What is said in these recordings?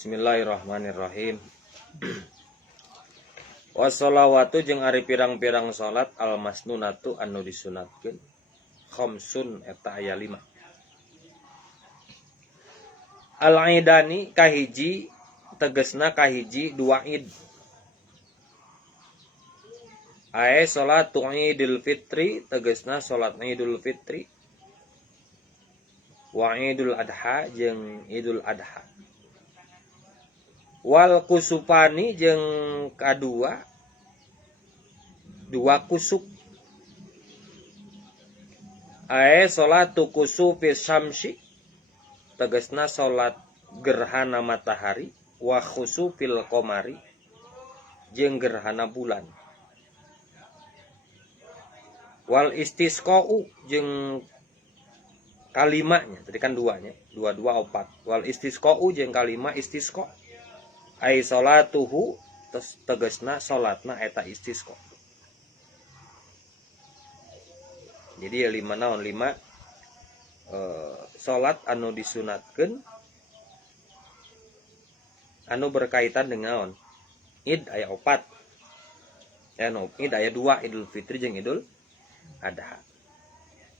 Bismillahirrahmanirrahim. Wassalawatu jeung ari pirang-pirang salat al-masnunatu anu disunatkeun khamsun eta aya 5. Al-aidani kahiji tegesna kahiji dua id. Ae salat Idul Fitri tegesna salat Idul Fitri. Wa Idul Adha jeung Idul Adha. Wal kusupani jeung kadua dua kusuk. Ae salatu kusufi syamsi tegasna salat gerhana matahari wa khusufil qamari jeung gerhana bulan. Wal istisqa'u jeung kalimanya, tadi kan duanya, dua opat. Wal istisqa'u jeung kalima istisqa. Ai salatuhu tegasna salatna eta istisqa. Jadi 5 naon 5 salat anu disunatkeun anu berkaitan dengan id aya 4. Ya no, id aya 2 Idul Fitri jeung Idul Adha.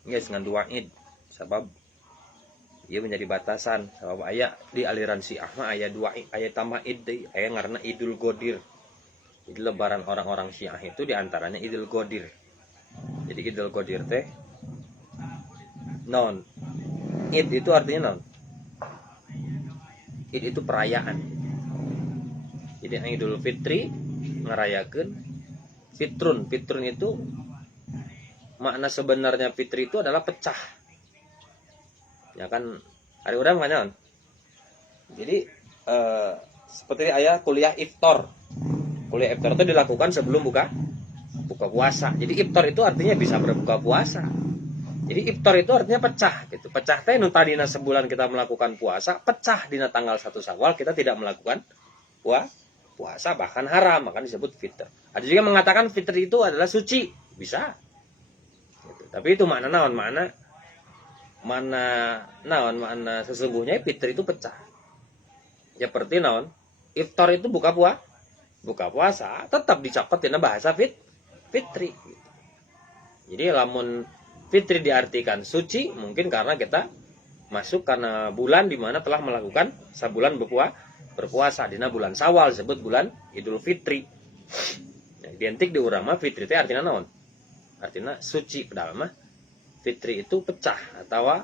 Geus ngan 2 id sabab ia menjadi batasan sabab aya di aliran Syiah mah aya 2 aya tambah id deui aya ngaranna Idul Qadir. Jadi lebaran orang-orang Syiah itu diantaranya Idul Qadir. Jadi Idul Qadir teh non id itu artinya non id itu perayaan. Jadi Idul Fitri ngerayakeun fitrun itu makna sebenarnya fitri itu adalah pecah. Ya kan hari urang kan. Jadi seperti ayat kuliah iftar. Kuliah iftar itu dilakukan sebelum buka puasa. Jadi iftar itu artinya bisa berbuka puasa. Jadi iftar itu artinya pecah gitu. Pecah teh nu tadina sebulan kita melakukan puasa, pecah dina tanggal 1 Syawal kita tidak melakukan puasa bahkan haram, maka disebut fitr. Ada juga mengatakan fitr itu adalah suci, bisa. Gitu. Tapi itu makna naon makna sesungguhnya fitr itu pecah. Ya seperti naon? Iftar itu buka puasa, tetap dicatat dina bahasa fitri. Gitu. Jadi lamun fitri diartikan suci, mungkin karena kita masuk karena bulan di mana telah melakukan sabulan berpuasa dina bulan Syawal disebut bulan Idul Fitri. Nah, identik di urang mah fitri itu artinya naon? Artinya suci padahal mah fitri itu pecah atau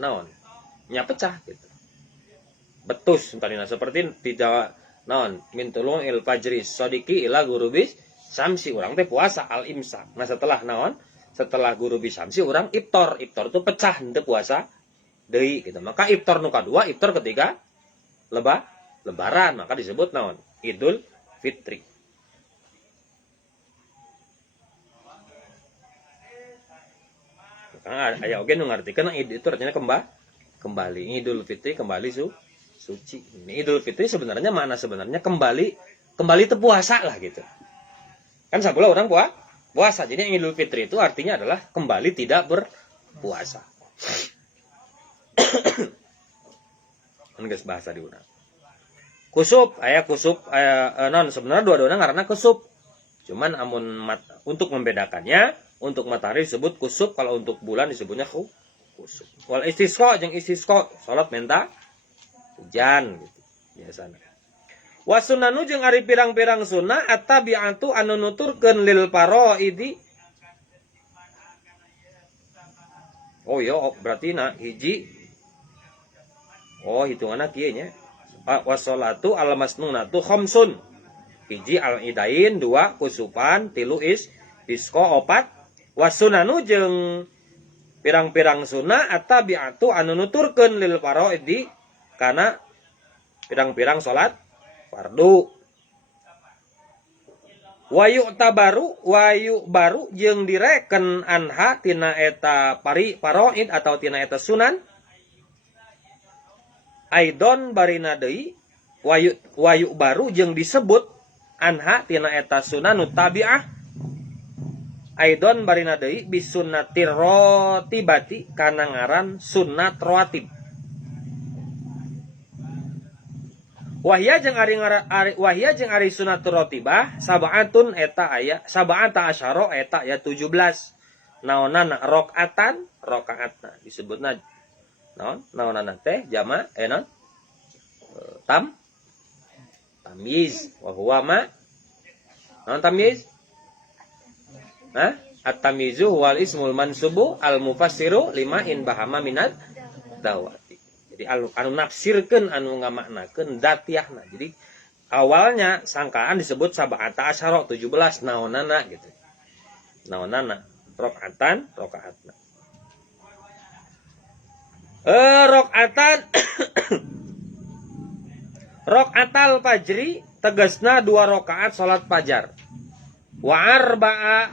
naon? Nya pecah gitu. Betus tadina seperti di Jawa naon? Min tulung il fajri sodiki ila gurubis samsi, urang teh puasa al imsak. Nah setelah naon? Setelah gurubis samsi urang iftar. Iftar itu pecah henteu puasa deui gitu. Maka iftar nu kadua, iftar ketiga lebaran, maka disebut naon? Idul Fitri. Karena aya oge nu ngartikeun id itu artinya kembali. Idul Fitri kembali suci. Ini Idul Fitri sebenarnya mana sebenarnya kembali teu puasa lah gitu. Kan sabula orang puasa. Jadi Idul Fitri itu artinya adalah kembali tidak berpuasa. Kan geus bahasa di urang. Kusub non sebenarnya dua-duanya karena kusub. Cuman untuk membedakannya, untuk matahari disebut kusub, kalau untuk bulan disebutnya kusub. Wal istisqa jeung istisqa, salat minta hujan gitu biasana. Wasunanu jeung ari pirang-pirang sunnah at-tabi'atu anu nuturkeun lil faraidi. Oh iya berarti hiji. Oh hitunganna kieu nya. Wassalatu al-masnunatu khamsun. Hiji al-idain, 2 kusupan, 3 istisqa, 4 wasunanu jeung pirang-pirang sunnah at-tabi'atu anu nuturkeun lil faraidi kana pirang-pirang salat fardu. Wayu baru jeung direken anha tina eta faraid atau tina eta sunan. Aidon barina deui wayu baru jeung disebut anha tina eta sunanut tabi'ah. Aidon barina deui bisunnatir rotibati kana ngaran sunnat rawatib. Wahia jeung ari sunatur rotibah sabaatun eta aya sabaata asyara eta aya 17. Naonana rakaatna disebutna naonana teh jama non tamyiz wa huwa ma non tamyiz at-tamyizu wal ismul mansubu al mufassiru lima in bahama minat dawati. Jadi anu nafsirkeun anu ngamaknakeun datiahna. Jadi awalnya sangkaan disebut sabaata asyara 17 naonana gitu. Naonana rakaatan. Rakaatan Rakatal fajri tegasna 2 rakaat salat fajar. Wa arba'a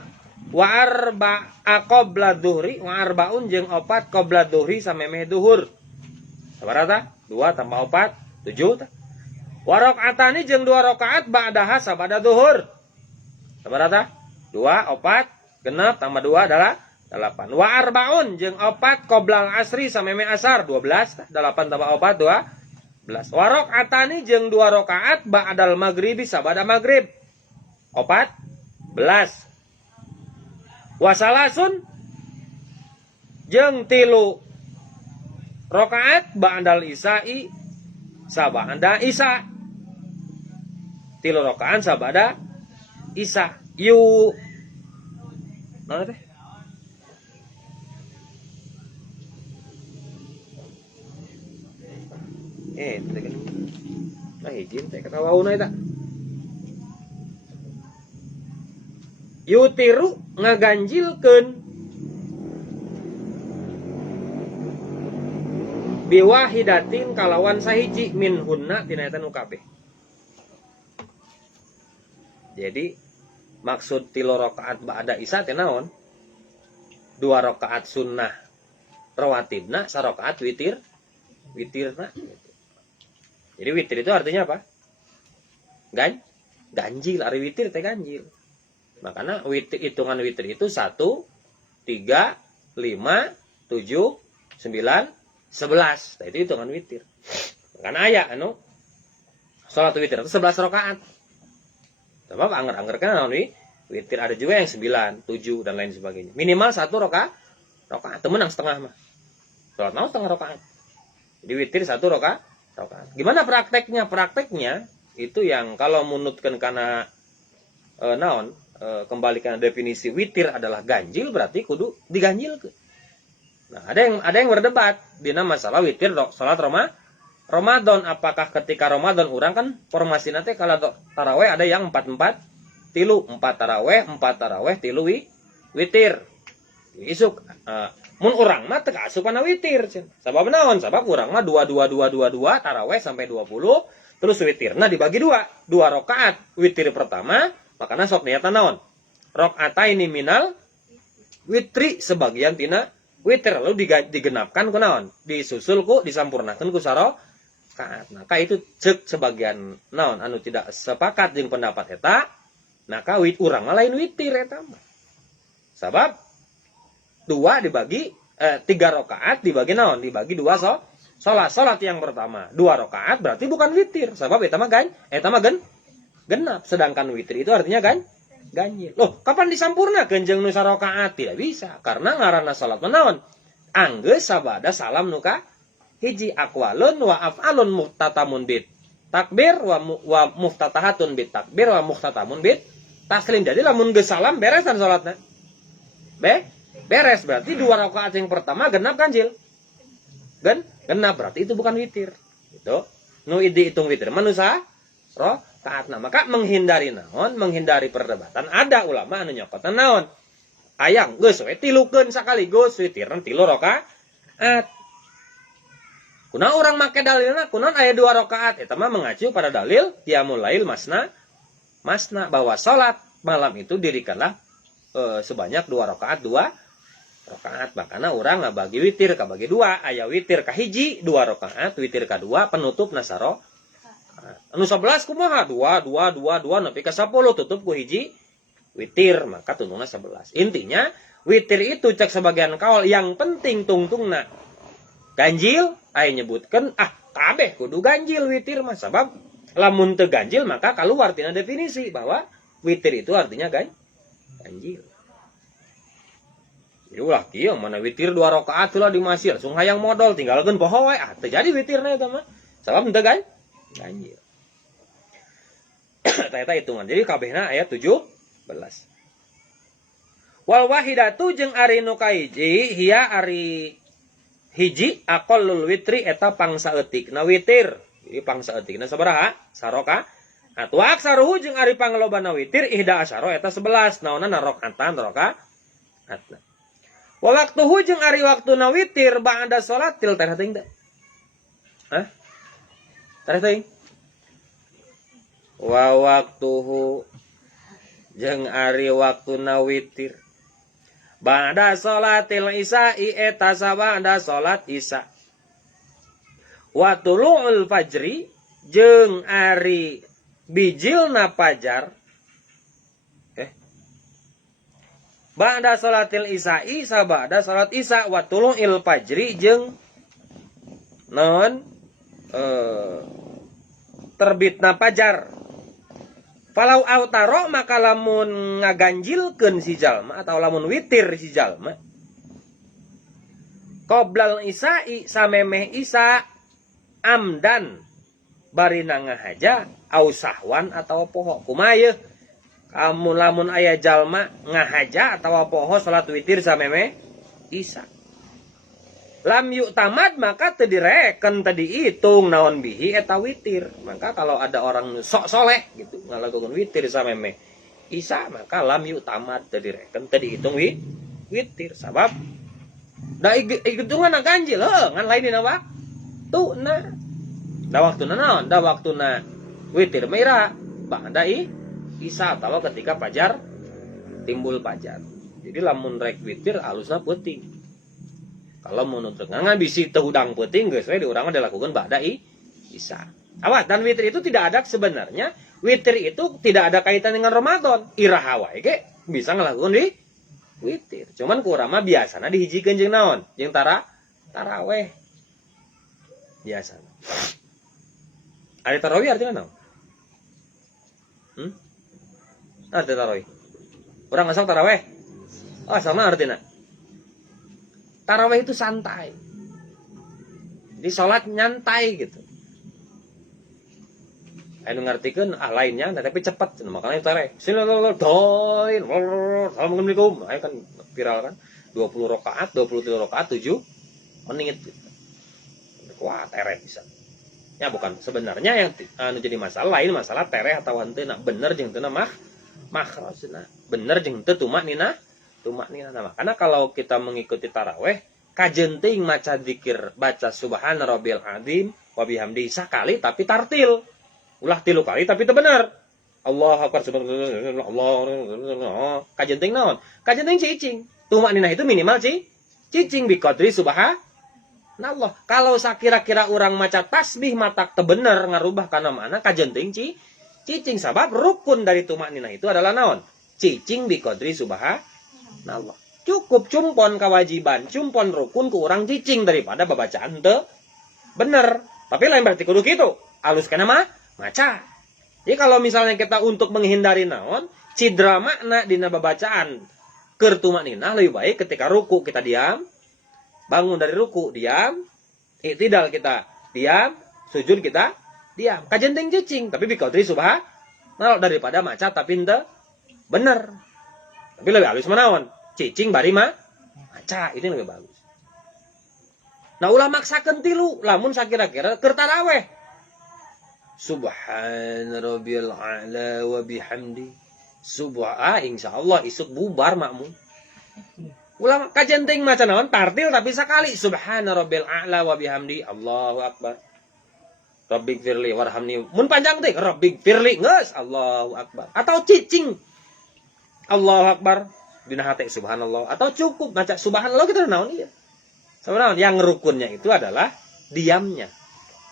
qabla dhuhri wa arbaun jeung 4 qabla dhuhri samemeh duhur. Sabarata? 2 tambah 4 7 tah. Wa rakaatani jeung 2 rakaat ba'daha sabada duhur. Sabarata? 2 4 genep tambah 2 adalah 8. Wa arbaun jeung 4 qabla asri samemeh asar 12 tah. 8 tambah 4 12. Wa rakaatani jeung 2 rakaat ba'dal maghribi sabada maghrib 14. Wasalasun jeung 3 rakaat ba'dal isya'i sabada isya. 3 rakaat sabada isya. Naon teh? Hijin teh katawauna eta. Yutiru ngaganjilkeun biwahidatin kalawan sahiji min hunna tina eta nu kabeh. Jadi maksud 3 rakaat ba'da isya teh naon? 2 rakaat sunnah rawatibna, 1 rakaat witirna. Jadi witir itu artinya apa? Ganjil, ari witir teh ganjil. Makanya hitungan witir itu 1, 3, 5, 7, 9, 11. Nah, itu hitungan witir. Makanya aya salat witir itu 11 rakaat. Sebab anger-anger kan witir ada juga yang 9, 7 dan lain sebagainya. Minimal 1 rakaat. Temenang setengah mah. Salat mau setengah rakaat. Jadi witir 1 rakaat. Gimana prakteknya? Prakteknya itu yang kalau menurutkan karena kembalikan definisi witir adalah ganjil, berarti kudu diganjilkeun. Nah, ada yang berdebat dina masalah witir salat Ramadan. Apakah ketika Ramadan urang kan formasina teh kalau tarawih ada yang 4 tilu, 4 tarawih 3 witir. Isuk mun urang mah teu kaasupan witir. Sabab naon? Sabab urang mah 2 tarawih sampai 20 terus witirna dibagi 2 rakaat. Witir pertama makana sok niatan naon? Rakaataini minal witri sebagian tina witir lalu digenapkan ku naon? Disusul ku disampurnakeun ku sarakaat. Maka itu ceuk sebagian naon anu tidak sepakat jeung pendapat eta, maka urang mah lain witir eta mah. Sabab 2 dibagi 3 rakaat dibagi naon? Dibagi 2 salat yang pertama 2 rakaat berarti bukan witir. Sebab eta mah genap. Sedangkan witir itu artinya ganjil. Loh, kapan disampurnakeun jeung nu sarakaat? Tidak bisa. Karena ngaranna salat naon? Anggeus sabada salam nu ka hiji aqwalun wa af'alun muhtatamun bit takbir wa muftatahatun bit takbir wa muhtatamun bit taslim. Jadi lamun geus salam beresan salatna. Beres berarti 2 rakaat yang pertama genap ganjil. Genap berarti itu bukan witir. Itu nu dihitung witir manusia rakaatna. Maka menghindari naon? Menghindari perdebatan. Ada ulama anu nyokotan naon? Hayang geus we tilukeun sakaligus witirna 3 rakaat. Kunaon urang make dalilna? Kunaon aya 2 rakaat? Eta mah mengacu pada dalil qiyamul lail masna bahwa salat malam itu dirikanlah sebanyak 2 rakaat 2 rakaat. Makanya orang ngabagi witir kabagi 2. Aya witir ka hiji 2 rakaat, witir ka 2 penutup nasaro. Anu 11 kumaha? 2 nepi ka 10 tutup ku hiji witir, maka tungtungna 11. Intinya witir itu cek sebagian kaul yang penting tungtungna ganjil aya nyebutkeun kabeh kudu ganjil witir mah sabab Lamun teu ganjil maka keluar tina definisi bahwa witir itu artinya ganjil. Ya ulah kieu mana witir 2 rakaat lah di masjid langsung hayang modal tinggalkeun poho we teu jadi witirna eta mah. Sabab teu ganjil. Eta hitungan. Jadi kabehna ayat 17. Wal wahidatu jeung ari nu kahiji hiya ari hiji aqallul witri eta pangsaeutikna witir. Jadi pangsaeutikna sabaraha? Saroka. Atu aksaruhu jeung ari panglobana witir ihda asyara eta 11. Naonna rakaatan rakaatna. Wa waqtuhu jeung ari waktuna witir ba'da salatil teh teuing teh. Hah? Teh teuing. Wa waqtuhu jeung ari waktuna witir ba'da salatil isya'i eta sabada salat isya. Wa tulu'ul fajri jeung ari bijilna fajar ba'da salatil isya'i sabada salat isya wa tulu'il fajri jeung naon terbitna fajar. Falau autaro maka lamun ngaganjilkeun si jalma atau lamun witir si jalma qoblal isya'i samemeh isya amdan barina ngahaja au sahwan atau poho kumaha kamu lamun aya jalma ngahaja atau poho salat witir samemeh isya lam yuk tamad maka teu direken teu diitung naon bihi eta witir. Maka kalau ada orang sok soleh gitu ngalakukeun witir samemeh isya maka lam yuk tamad teu direken teu diitung witir sabab da hitungan ganjil ngan lain dina waktuna. Da waktuna naon? Da waktuna witir mira ba'da isya atau ketika fajar timbul fajar. Jadi lamun rek witir alusna peuting. Kalau menurut ngabisi teu udang peuting geus we di urang mah dilakukeun ba'da isya. Awas, dan witir itu tidak ada sebenarnya. Witir itu tidak ada kaitan dengan Ramadan. Iraha wae ge bisa ngelakukeun di witir. Cuman ku urang mah biasana dihijikeun jeung naon? Jeung taraweh. Biasana. Ari tarawih artinya naon? Arti tarawih. Urang asal taraweh. Oh, sama artinya. Tarawih itu santai. Jadi sholat nyantai gitu. Anu ngartikeun lainnya tapi cepat. Makanya tarawih. Silalalaladoin. Assalamualaikum. Ayo kan viral kan. 20 rakaat, 23 rakaat 7 menit gitu. Wah, tereh bisa. Ya bukan sebenarnya yang anu jadi masalah lain masalah tereh atau henteu bener jeung teu makhrajna. Bener jeung teu tumaknina nama. Karena kalau kita mengikuti taraweh, kajenting maca zikir baca subhana rabbil azim wa bihamdihi sakali tapi tartil. Ulah 3 kali tapi teu bener. Allahu akbar subhanallah Allah. Kajenting naon? Kajenting cicing. Tumakninah itu minimal cicing bi qadri subhanallah. Kalau sakira-kira orang maca tasbih matak teu bener ngarubah kana mana kajenting cicing sabab rukun dari tumakninah itu adalah naon? Cicing bi qadri subhanallah. Cukup cumpon kewajiban, cumpon rukun ku urang cicing daripada babacaan teu bener. Tapi lain berarti kudu kitu. Alus kana mah maca. Jadi kalau misalnya kita untuk menghindari naon, cidra makna dina babacaan keur tumakninah lebih baik ketika ruku kita diam, bangun dari ruku diam, i'tidal kita diam, sujud kita diam. Kajenting cicing tapi bi qadri subhanallah daripada maca tapi teu bener. Tapi lebih halus manaon? Cicing bari mah maca, itu lebih bagus. Nah ulah maksakeun 3, lamun sakira-kira keur taraweh. Subhana rabbiyal a'la wa bihamdi. Insyaallah isuk bubar makmum. Ulah kajenting maca naon? Tartil tapi sakali. Subhana rabbil a'la wa bihamdi. Allahu akbar. Rabbighfirli warhamni. Mun panjang teh Rabbighfirli geus Allahu akbar. Atau cicing Allahu akbar dina hate subhanallah atau cukup baca subhanallah kita naon ieu. Sebenarnya yang rukunnya itu adalah diamnya.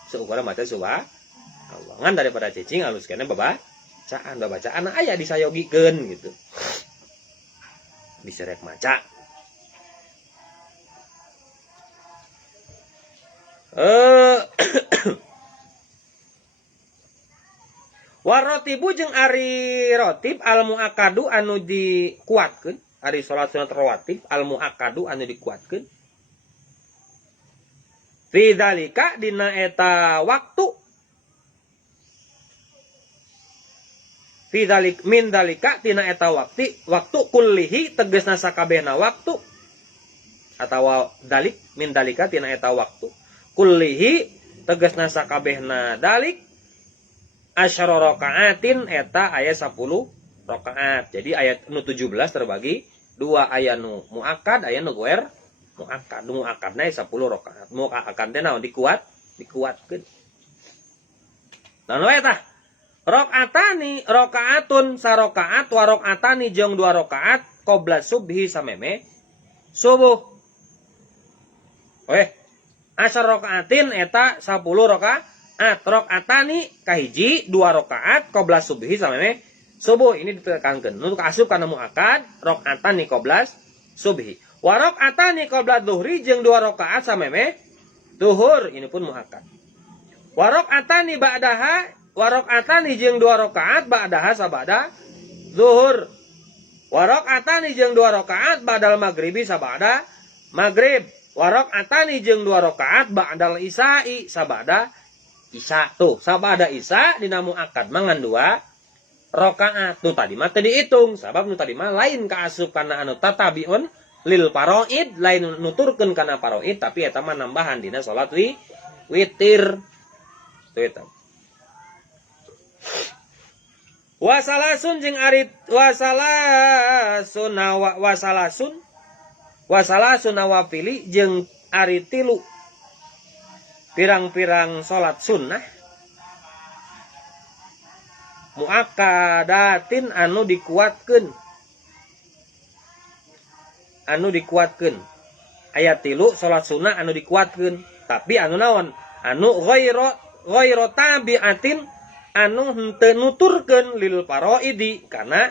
Seukurna maca subhanallah. Ngan daripada cicing alus kene babacaan aya disayogikeun gitu. Diserek maca. Warotibu jeung ari rotib al muakadu anu dikuatkeun, ari salat sunat rawatib al muakadu anu dikuatkeun. Fi dzalika dina eta waktu. Fi dzalik min dzalika dina eta waktu kullihi tegasna sakabehna waktu. Atawa dalik min dzalika dina eta waktu kullihi tegasna sakabehna dalik asyara rakaatin eta aya 10 rakaat. Jadi ayat nu 17 terbagi 2, aya nu muakkad aya nu goer muakkad. Nu muakkadna 10 rakaat. Muakkad teh naon dikuatkeun. Naon eta? Rakaatani rakaatun sarakaat wa rakaatani jeung 2 rakaat qabla subhi sameme subuh. Asyar rakaatin eta 10 rakaat. Rakaatani kahiji 2 rakaat qabla subhi sameme subuh. Ini ditekankeun. Untuk asup kana muakkad rakaatani qabla subhi. Wa rakaatani qabla dhuhri jeung 2 rakaat sameme zuhur. Ini pun muakkad. Wa rakaatani ba'daha wa rakaatani jeung 2 rakaat ba'daha sabada zuhur. Wa rakaatani jeung 2 rakaat ba'dal maghribi sabada maghrib. Wa rakaatani jeung 2 rakaat ba'dal isya'i sabada isya. Tuh, sabada isya dina muakkad mangan 2 rakaat. Nu tadi mah teu diitung, sabab nu tadi mah lain kaasup kana anu tatabiun lil faraid, lain nuturkeun kana faraid, tapi eta mah nambahan dina salat witir. Tuh eta. Wasalasun jeung ari wasalasun nawafili jeung ari 3 pirang-pirang salat sunnah muakkadatin anu dikuatkeun aya 3 salat sunnah anu dikuatkeun, tapi anu naon anu ghairu tabi'atin anu henteu nuturkeun lil faraidi kana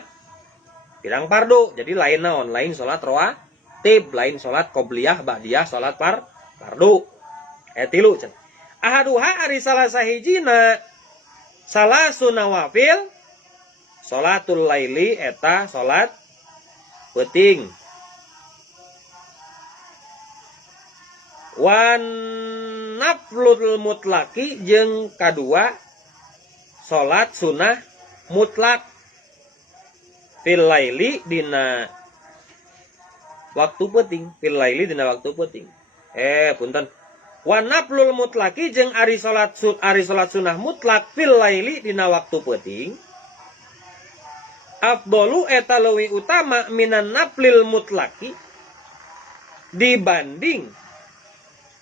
pirang fardu. Jadi lain naon, lain salat rawatib, lain salat qobliyah ba'diyah salat fardu. 3 cenah. Ahaduha ari salah sahijina salasun nawafil salatul laili eta salat peuting. Wan naflul mutlaki jeung kadua salat sunnah mutlak fil laili dina waktu peuting. Fil laili dina waktu peuting. Punten. Wa naflul mutlaki jeung ari salat sunnah mutlak fil laili dina waktu peuting. Afdalu eta leuwih utama minan naflil mutlaki dibanding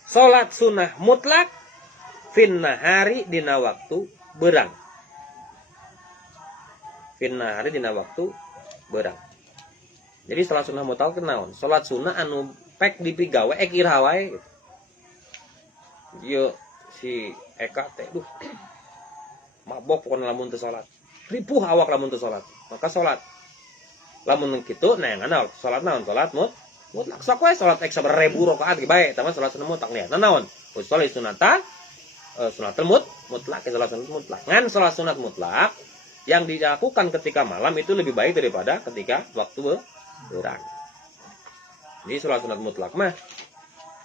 salat sunnah mutlak fin nahari dina waktu beurang. Fin nahari dina waktu beurang. Jadi salat sunnah mutlak naon? Salat sunnah anu pek dipigawe irah wae gitu. Ieu si Eka teh mabok pokona lamun teu salat. Ripuh awak lamun teu salat. Maka salat. Lamun kitu neangan salat naon? Salat mutlak. Sok we salat ek 1000 rakaat ge bae, tama salat sunat mutlak nya. Naon? Usolli sunata sunatul mutlak, salat sunat mutlak. Ngan salat sunat mutlak yang dilakukan ketika malam itu lebih baik daripada ketika waktu beurang. Jadi salat sunat mutlak mah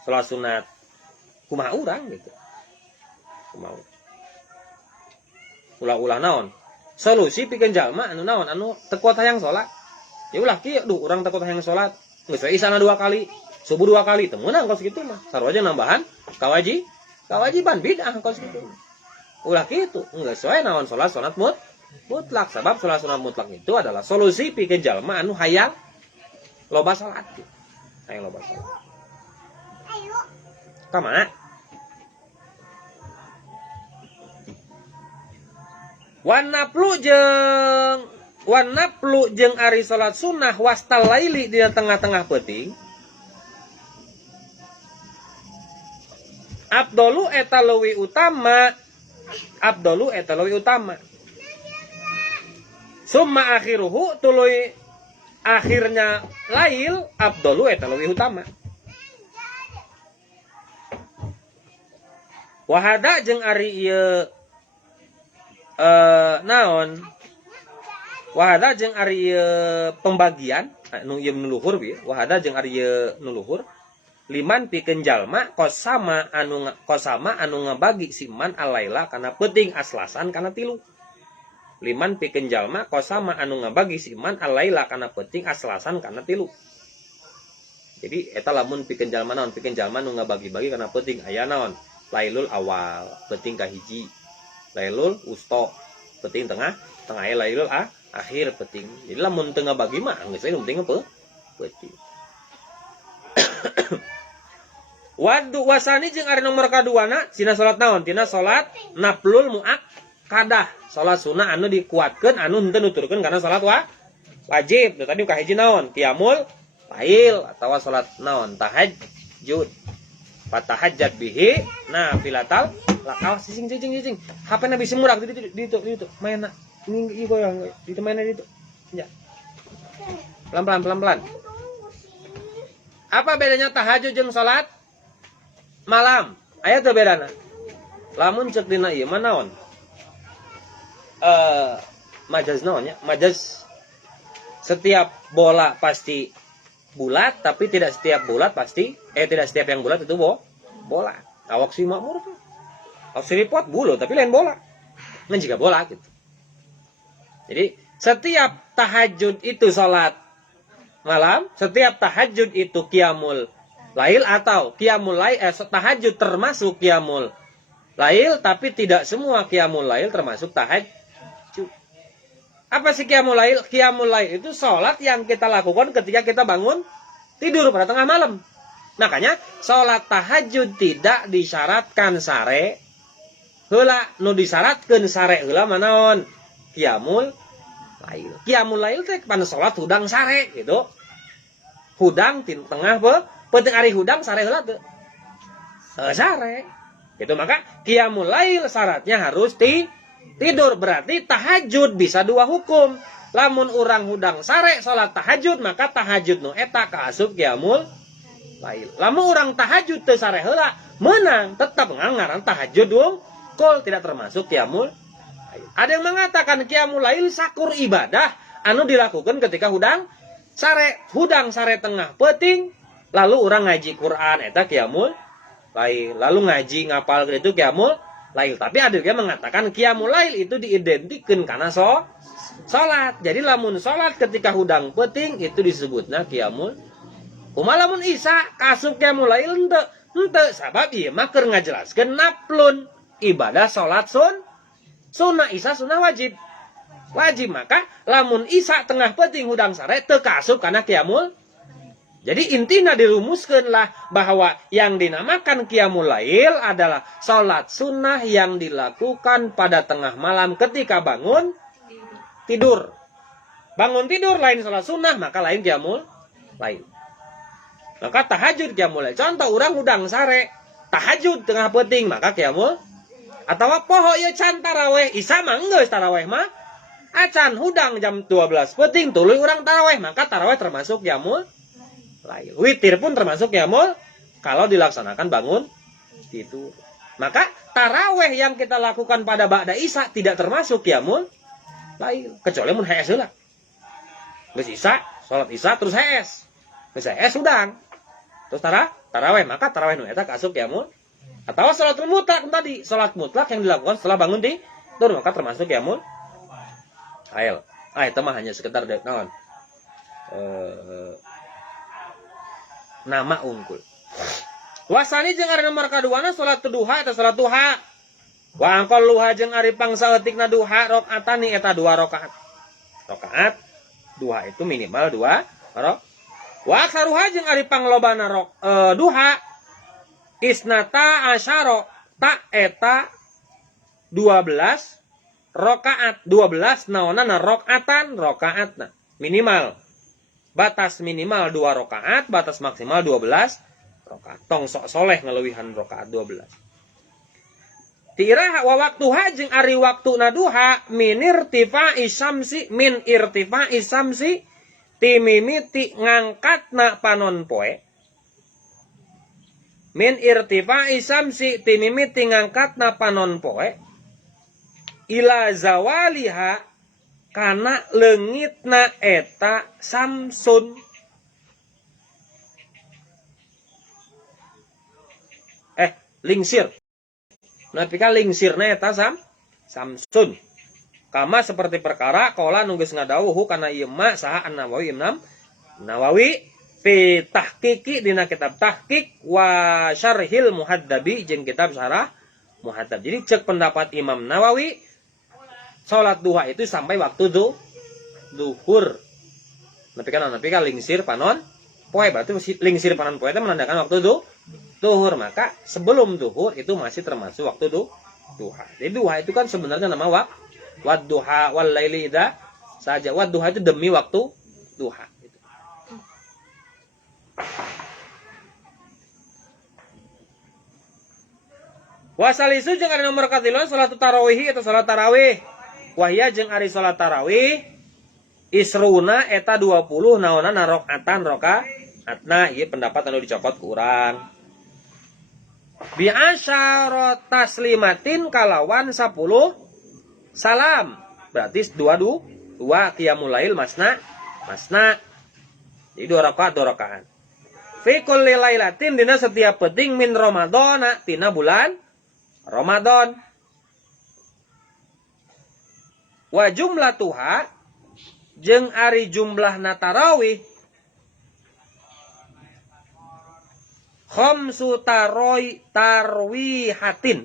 salat sunat kumaha urang gitu. Kumaha. Ulah-ulah naon? Solusi pikeun jalma anu naon? Anu teu kuat hayang salat. Ya ulah kieu, urang teu kuat hayang salat. Geus we isana 2 kali, subuh 2 kali, teu meunang kos kitu mah. Sarua aja nambahan kawajiban bid'ah kos kitu. Ulah kitu, geus we naon salat sunat mutlak. Sabab salat sunat mutlak itu adalah solusi pikeun jalma anu hayang loba salat. Hayang loba salat. Ayo. Kamana? Wan naplu jeung ari salat sunnah wastal laili di tengah-tengah peuting. Abdolu eta leuwih utama. Summa akhiruhu tuluy akhirnya lail abdolu eta leuwih utama. Wahada jeung ari ieu naon wahada jeung ari pembagian nu ieu nuluhur bi wahada jeung ari nuluhur liman pikeun jalma kosama anu ngabagi si man alaila kana peuting aslasan kana tilu liman pikeun jalma kosama anu ngabagi si man alaila kana peuting aslasan kana tilu. Jadi eta lamun pikeun jalma naon pikeun jalma nu ngabagi-bagi kana peuting aya naon lailul awal peuting kahiji lailul wusta peuting tengah aya lailul akhir peuting. Jadi lamun teu ngabagi mah geus aya nu penting apa peuting. Wadu wasani jeung ari nomor kaduana tina salat naon? Tina salat naflul muakkadah, salat sunah anu dikuatkeun anu henteu nuturkeun kana salat wajib. Tadi kahiji naon? Qiyamul lail atawa salat naon? Tahajud. Fatahajjat bihi nafilatal laka sing. HP na bisa murah di itu. Mainna. Ini goyang di mainna di itu. Ya. Pelan-pelan. Apa bedanya tahajud jeung salat malam? Aya teu bedana? Lamun ceuk dina ieu mah naon? Majaz naon nya? Majaz setiap bola pasti bulat, tapi tidak setiap bulat pasti tidak setiap yang bulat itu bola. Awak si makmur tuh. Awak si pot bulu tapi lain bola. Nan juga bola gitu. Jadi setiap tahajud itu salat malam, setiap tahajud itu qiyamul lail atau qiyamul lail tahajud termasuk qiyamul lail, tapi tidak semua qiyamul lail termasuk tahajud. Apa sih qiyamul lail? Qiyamul lail itu salat yang kita lakukan ketika kita bangun tidur pada tengah malam. Makanya salat tahajud tidak disyaratkan sare heula, nu disyaratkeun sare heula manaon? Qiyamul lail. Qiyamul lail teh pan salat hudang sare gitu. Hudang di tengah penting ari hudang sare heula teu? Sare. Gitu maka qiyamul lail syaratnya harus tidur. Berarti tahajud bisa dua hukum. Lamun urang hudang sare salat tahajud maka tahajud nu eta kaasup qiyamul lail. Lamun urang tahajud teu sare heula menang tetap ngaran tahajud wungkul tidak termasuk qiyamul lail. Ada yang mengatakan qiyamul lail sakur ibadah anu dilakukan ketika hudang sare tengah peuting lalu urang ngaji Quran eta qiyamul lail. Lalu ngaji ngapal itu qiyamul lail. Tapi ada yang mengatakan qiyamul lail itu diidentikkeun kana salat. Jadi lamun salat ketika hudang peuting itu disebutna qiyamul. Kumaha lamun Isya kasuk qiyamul lail henteu sabab ieu mah keur ngajelaskeun naflun ibadah salat sunnah Isya sunnah wajib. Maka lamun Isya tengah peuting hudang sare teu kasuk kana qiyamul. Jadi intinya dirumuskeun lah bahwa yang dinamakan qiyamul lail adalah salat sunnah yang dilakukan pada tengah malam ketika bangun tidur. Bangun tidur lain salat sunnah maka lain qiyamul lail. Maka tahajud qiyamul lail. Contoh urang hudang sare tahajud tengah peuting maka qiyamul atawa poho ieu can taraweh Isya mah geus taraweh mah acan hudang jam 12 peuting tuluy urang taraweh maka taraweh termasuk qiyamul lail. Witir pun termasuk qiyamul kalau dilaksanakan bangun tidur. Maka taraweh yang kita lakukan pada ba'da Isya tidak termasuk qiyamul lail kecuali mun hees heula. Geus Isya, salat Isya terus hees. Geus hees hudang. Terus taraweh maka taraweh nu eta kaasup qiyamul atau salatul mutlak tadi, salat mutlak yang dilakukan setelah bangun tidur maka termasuk qiyamul lail. Eta mah hanya sekedar naon? Nama unggul. Wasani jeung ari nomor kaduana salat duha atau salat duha. Wa angkol luha jeung ari pangsaeutikna duha rakaatani eta 2 rakaat. Rakaat duha itu minimal 2 rakaat. Wa aksaruha jeung ari panglobana duha isnata asyara ta eta 12 rakaat. 12 naonana rakaatna minimal. Batas minimal 2 rakaat, batas maksimal 12 rakaat. Tong sok soleh ngeleuwihan rakaat 12. Tira wa waktuha jeung ari waktuna duha min irtifa'i syamsi timimiti ngangkatna panon poe. Min irtifa'i syamsi timimiti ngangkatna panon poe. ila zawaliha kana leungitna eta samsun. Lingsir. Napika lingsirna eta samsun. Kama seperti perkara qala nu geus ngadawuh kana ieu ma saha An-Nawawi Imam Nawawi fi tahqiqi dina kitab tahqiq wa syarhil muhaddabi jeung kitab syarah muhaddab. Jadi cek pendapat Imam Nawawi salat duha itu sampai waktu duhur. Napika lingsir panon poe, berarti lingsir panon poe itu menandakan waktu duhur. Maka sebelum duhur itu masih termasuk waktu duha. Jadi duha itu kan sebenarnya nama wadduha wal laili idza saja. Wadduha itu demi waktu duha. Wasalisu jeung ari nomor katiluan salat tarawih atau salat tarawih. Wahya jeung ari salat tarawih isruna eta 20 naonna rakaatan rakaatna ieu pendapat anu dicokot ku urang. Bi asyara taslimatin kalawan 10 salam. Berarti 2 qiyamul lail masna. Jadi 2 rakaat. Fi kulli lailatin dina setiap peuting min Ramadana tina bulan Ramadan. Wa jumlatuha jeung ari jumlahna tarawih khamsu tarwihatin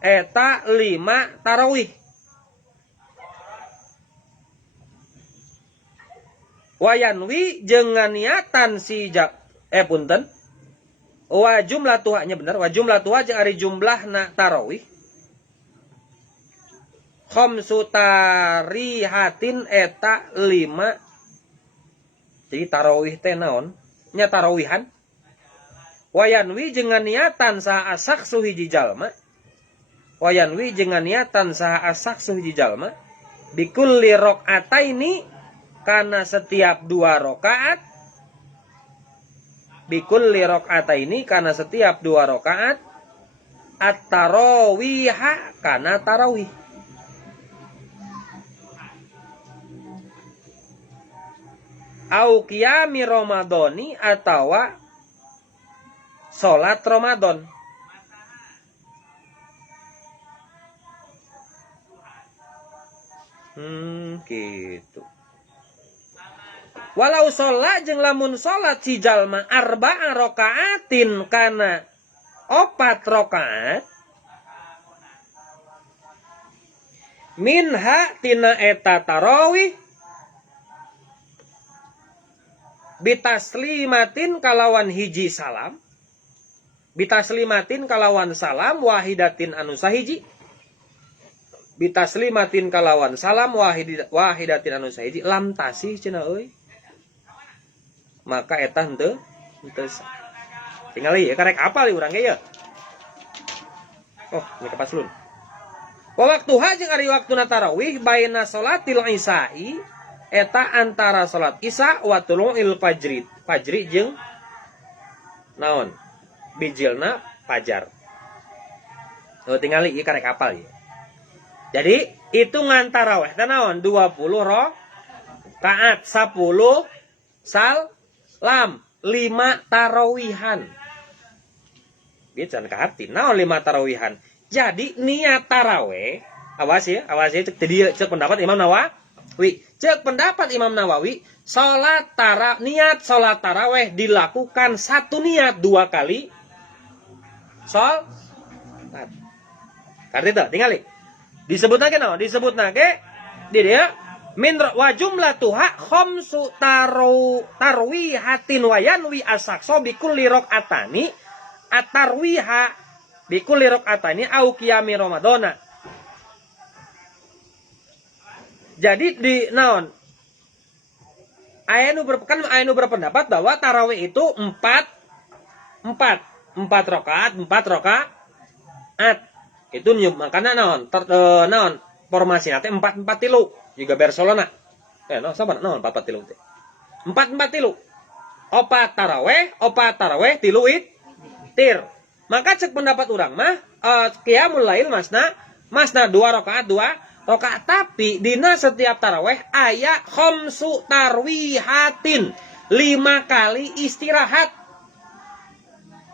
eta 5 tarawih. Wayanwi jeung niatan punten. Wa jumlatuhanya bener, wa jumlatuha jeung ari jumlahna tarawih khamsu tarihatin eta 5. Jadi tarawih teh naon? Nya tarawihan. Wayanwi jeung niatan saha asak suhiji jalma. Wayanwi jeung niatan saha asak suhiji jalma bikulli rakaataini kana setiap 2 rakaat. Bikulli rakaataini kana setiap 2 rakaat at-tarawiha kana tarawih. Au qiyami Ramadhani atawa salat Ramadan. Gitu. Walau sholat jeung lamun sholat si jalma arba'a rakaatin kana 4 rakaat minha tina eta tarawih bitaslimatin kalawan hiji salam. Bitaslimatin kalawan salam wahidatin anu sahiji. Bitaslimatin kalawan salam wahidatin anu sahiji lam tasih cenah euy. Maka eta henteu tinggal ieu karek apal ieu urang ge ya. Oh, ini kapaslun. Wa waktuha jeung ari waktuna tarawih baina salatil isya'i eta antara salat isya wa tulu'il fajri jeung naon? Bijilna fajar. Oh, tinggal ieu karek apal ieu. Jadi hitungan tarawih teh naon? 20 rakaat, 10 salam, 5 tarawihan. Bican kahati naon 5 tarawihan. Jadi niat tarawih, awas ya cek pendapat Imam Nawawi. Cek pendapat Imam Nawawi, niat salat tarawih dilakukan 1 niat 2 kali salat. Karena itu tinggal disebutna ge naon? Disebutna ge di dieu min wa jumlatuha khamsu tarwihatin wa yanwi asaqsa bi kulli rakaatani at-tarwiha bi kulli rakaatani au qiyami ramadhana. Jadi di naon? Aya nu berpendapat bahwa tarawih itu 4 rakaat. Itu makana naon? Naon? Formasina teh 4-4-3 juga Barcelona. Sabar naon 4-4-3 teh. 4-4-3. 4 tarawih 3 witir. Maka cek pendapat urang mah qiyamul lail masna Masna 2 rakaat 2 rakaat, tapi dina setiap taraweh aya khamsu tarwihatin, 5 kali istirahat.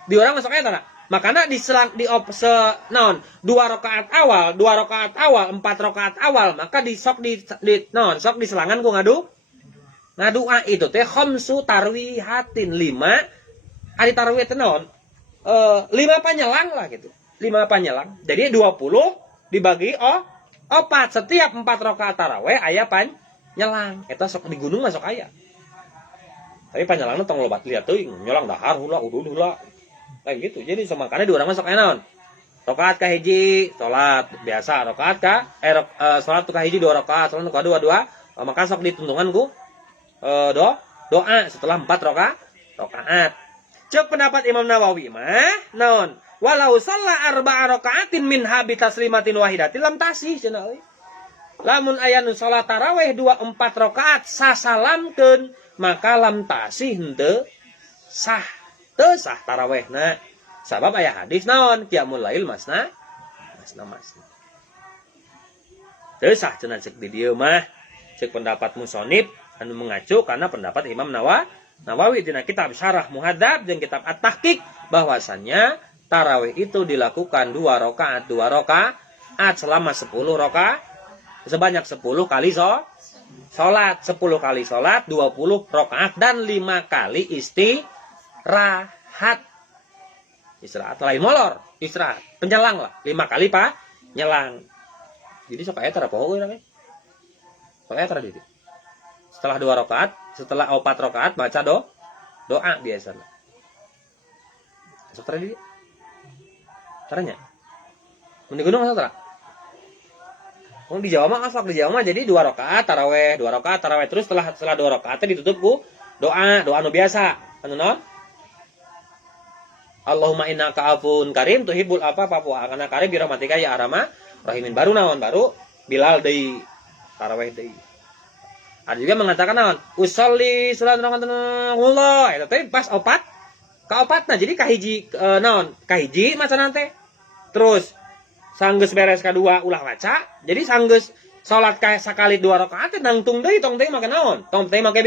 Di orang masuk ayat makanya diselang di non 2 rakaat awal 4 rakaat awal, maka sok di selangan ku ngadua itu teh khamsu tarwihatin, 5 ari tarawih teh naon 5 panyelang lah gitu, 5 panyelang. Jadi 20 dibagi 4, setiap 4 rakaat tarawih aya panyelang. Eta sok di gunung masuk aya. Tapi panjelangna tong lobat lihat teuing, nyolang dahar heula udun heula. Kayak gitu. Jadi makanya di urang masuk aya naon? Rakaat ka hiji salat biasa, rakaat ka salat ka hiji 2 rakaat, salat ka 2 maka sok dituntungan ku doa setelah 4 rakaat. Cek pendapat Imam Nawawi mah naon? Walau shalla 4 rakaatin min habi taslimatin wahidatin lam tasih cenah euy. Lamun aya nu salat tarawih 4 rakaat sasalamkeun maka lam tasih henteu sah. Teu sah tarawihna. Sabab aya hadis naon? Qiyamul lail masna. Teu sah cenah cek di dieu mah. Cek pendapat musonib anu mengacu karena pendapat Imam Nawawi dina kitab Syarah Muhadzab jeung kitab At-Tahqiq bahwasannya tarawih itu dilakukan 2 rakaat selama 10 rakaat sebanyak 10 kali salat, 10 kali salat 20 rakaat dan 5 kali istirahat lain molor, istirahat penyelang lah 5 kali nyelang. Jadi sok aya tara poho we sok aya tara dieu. Setelah 2 rakaat, setelah 4 rakaat baca doa biasanya. Sok tara dieu. Caranya. Mun di gunung sok tara. Mun di Jawa mah asal di Jawa mah jadi 2 rakaat tarawih terus setelah 2 rakaat ditutup ku doa anu biasa. Anu naon? Allahumma innaka afun karim tuhibbul afa fa'fu anna karim bi rahmatika ya arhamar rahimin. Baru naon? Baru Bilal deui tarawih deui. Ada juga mengatakan naon? Usolli salat Allah. Eta teh pas 4 ka 4 nah jadi kahiji naon? Kahiji macanan teh. Terus sanggeus beres kadua ulah maca. Jadi sanggeus salat ka sakali 2 rakaat teh nangtung deui tong teh make naon? Tong teh make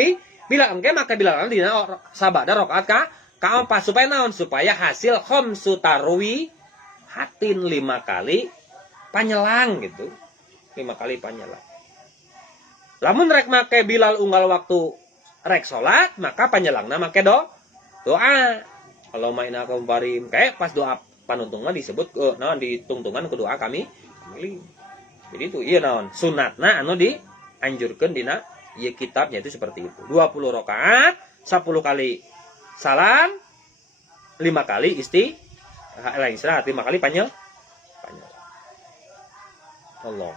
Bilal engke make Bilal dina sabada rakaat ka 4 supaya naon? Supaya hasil khamsu tarwihatin 5 kali panyelang gitu. 5 kali panyelang. Lamun rek make Bilal unggal waktu rek salat, maka panjelangna make doa. Allahumma innaka karim. Kayak pas doa panuntungna disebut naon ditungtungan ku doa kami. Jadi itu ieu naon? Sunatna anu dianjurkeun dina ieu kitabnya itu seperti itu. 20 rakaat, 10 kali salam, 5 kali istirahat, 5 kali panyelang. Allah.